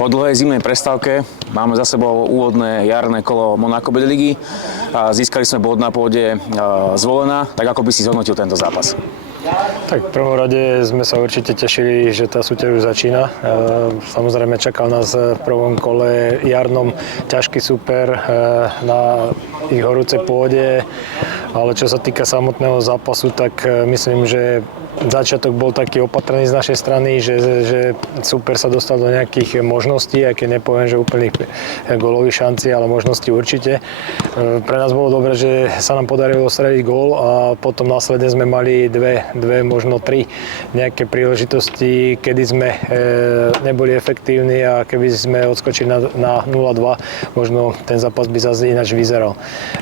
Po dlhej zimnej prestávke máme za sebou úvodné jarné kolo Monaco BD ligy. Získali sme bod na pôde Zvolena. Tak ako by si zhodnotil tento zápas? Tak v prvom rade sme sa určite tešili, že tá súťaž už začína. Samozrejme čakal nás v prvom kole jarnom ťažký súper na ich horúcej pôde, ale čo sa týka samotného zápasu, tak myslím, že začiatok bol taký opatrný z našej strany, že súper sa dostal do nejakých možností, aj keď nepoviem, že úplných gólových šancí, ale možností určite. Pre nás bolo dobré, že sa nám podarilo streliť gól a potom následne sme mali dve, možno tri nejaké príležitosti, kedy sme neboli efektívni a keby sme odskočili na 0-2, možno ten zápas by zase ináč vyzeral.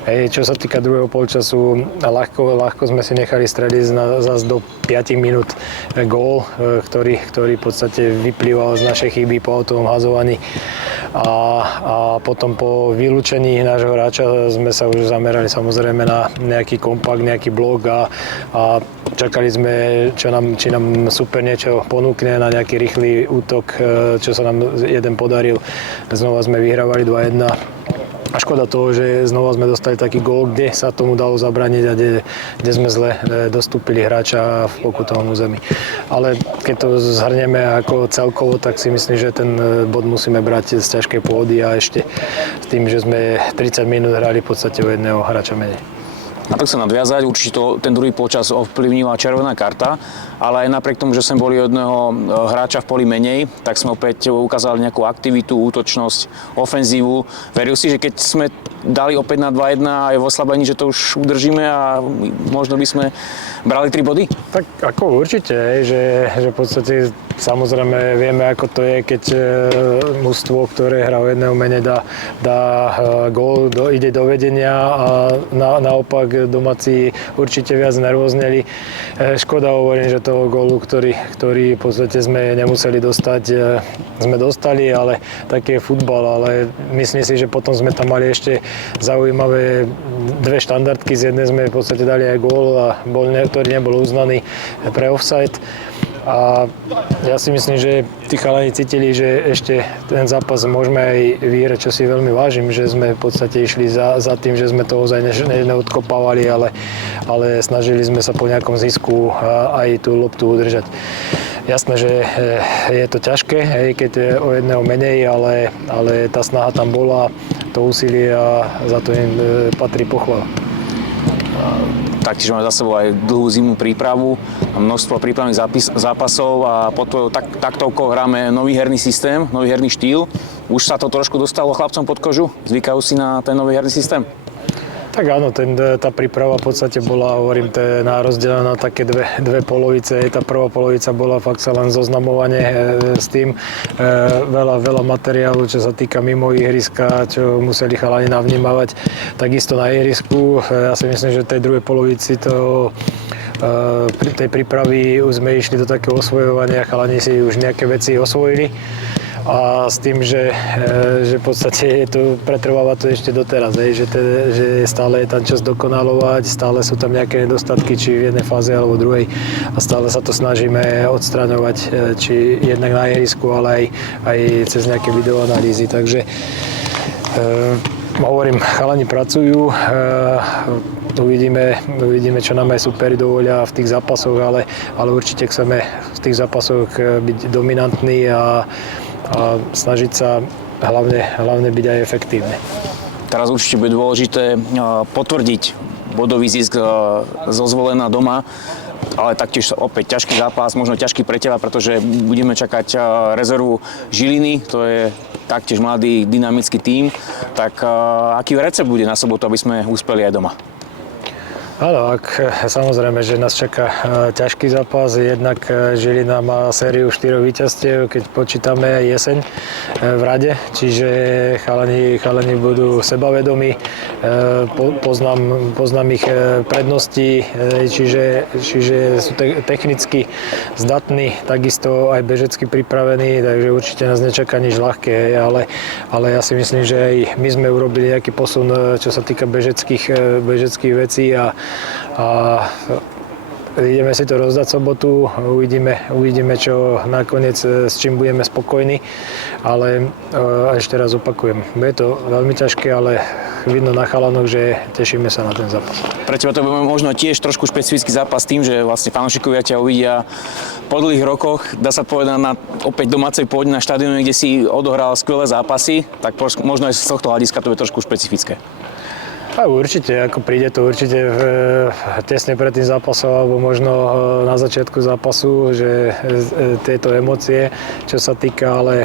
Čo sa týka druhého polčasu, ľahko sme si nechali streliť zase do 5 minút gól, ktorý v podstate vyplýval z našej chyby po autovom hazovaní. A potom po vylúčení nášho hráča sme sa už zamerali samozrejme na nejaký kompakt, nejaký blok a čakali sme, či nám super niečo ponúkne na nejaký rýchly útok, čo sa nám jeden podaril. Znova sme vyhrávali 2-1. A škoda toho, že znova sme dostali taký gól, kde sa tomu dalo zabrániť a kde sme zle dostúpili hráča v pokutovom území. Ale keď to zhrnieme ako celkovo, tak si myslím, že ten bod musíme brať z ťažkej pôdy a ešte s tým, že sme 30 minút hrali v podstate o jedného hráča menej. A tak sa nadviazať, určite ten druhý počas ovplyvnila červená karta, ale aj napriek tomu, že sme boli jedného hráča v poli menej, tak sme opäť ukázali nejakú aktivitu, útočnosť, ofenzívu. Veril si, že keď sme dali opäť na 2-1 aj v oslabení, že to už udržíme a možno by sme brali 3 body? Tak ako určite, že v podstate samozrejme vieme, ako to je, keď mužstvo, ktoré hrá o jedného menej, dá gól, ide do vedenia a naopak domáci určite viac nervózneli. Škoda, hovorím, že toho gólu, ktorý v podstate sme nemuseli dostať, sme dostali, ale taký je futbal, ale myslím si, že potom sme tam mali ešte zaujímavé dve štandardky, z jednej sme v podstate dali aj gól a ktorý nebol uznaný pre offside. A ja si myslím, že tí chalani cítili, že ešte ten zápas môžeme aj vyhrať, čo si veľmi vážim, že sme v podstate išli za tým, že sme to ozaj neodkopávali, ale snažili sme sa po nejakom zisku aj tú loptu udržať. Jasné, že je to ťažké, keď je o jedného menej, ale tá snaha tam bola, to úsilie a za to im patrí pochvala. Taktiež máme za sebou aj dlhú zimnú prípravu, množstvo prípravných zápasov a pod taktovkou hráme nový herný systém, nový herný štýl. Už sa to trošku dostalo chlapcom pod kožu? Zvykajú si na ten nový herný systém? Tak áno, tá príprava v podstate bola, hovorím, rozdelená na také dve polovice. Tá prvá polovica bola fakt sa len zoznamovanie s tým. Veľa materiálu, čo sa týka mimo ihriska, čo museli chalani navnímavať. Takisto na ihrisku. Ja si myslím, že v tej druhej polovici tej prípravy už sme išli do takého osvojovania. Chalani si už nejaké veci osvojili. A s tým, že v podstate pretrváva to ešte doteraz, že stále je tam čo zdokonalovať, stále sú tam nejaké nedostatky, či v jednej fáze alebo v druhej a stále sa to snažíme odstraňovať, či jednak na ihrisku, ale aj cez nejaké videoanalýzy, takže hovorím, chalani pracujú, uvidíme, čo nám aj superi dovolia v tých zápasoch, ale určite chceme v tých zápasoch byť dominantní a snažiť sa hlavne byť aj efektívne. Teraz určite bude dôležité potvrdiť bodový zisk zo Zvolena doma, ale taktiež opäť ťažký zápas, možno ťažký pre teba, pretože budeme čakať rezervu Žiliny, to je taktiež mladý, dynamický tím. Tak aký recept bude na sobotu, aby sme uspeli aj doma? Áno, samozrejme, že nás čaká ťažký zápas. Jednak Žilina má sériu 4 víťazstiev, keď počítame jeseň v rade, čiže chalani budú sebavedomí. Poznám ich prednosti, čiže sú technicky zdatní, takisto aj bežecky pripravení, takže určite nás nečaká nič ľahké, ale ja si myslím, že aj my sme urobili nejaký posun, čo sa týka bežeckých vecí a ideme si to rozdať sobotu, uvidíme čo nakoniec, s čím budeme spokojní, ale ešte raz opakujem, bude to veľmi ťažké, ale vidno na chalanoch, že tešíme sa na ten zápas. Pre teba to bude možno tiež trošku špecifický zápas tým, že vlastne fanúšikovia ťa uvidia po dlhých rokoch, dá sa povedať na opäť domácej pôde na štadióne, kde si odohral skvelé zápasy, tak možno aj z tohto hľadiska to bude trošku špecifické. A určite, ako príde to určite tesne pred tým zápasom alebo možno na začiatku zápasu, že tieto emócie, čo sa týka, ale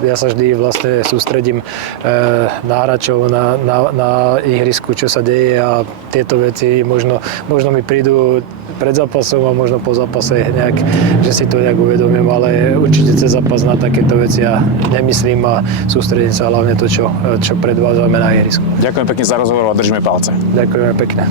ja sa vždy vlastne sústredím na hráčov, na ihrisku, čo sa deje a tieto veci možno mi prídu pred zápasom a možno po zápase nejak, že si to nejak uvedomím, ale určite cez zápas na takéto veci ja nemyslím a sústredím sa hlavne to, čo predvádzame na ihrisku. Ďakujem pekne za rozhovor a držíme palce. Ďakujeme pekne.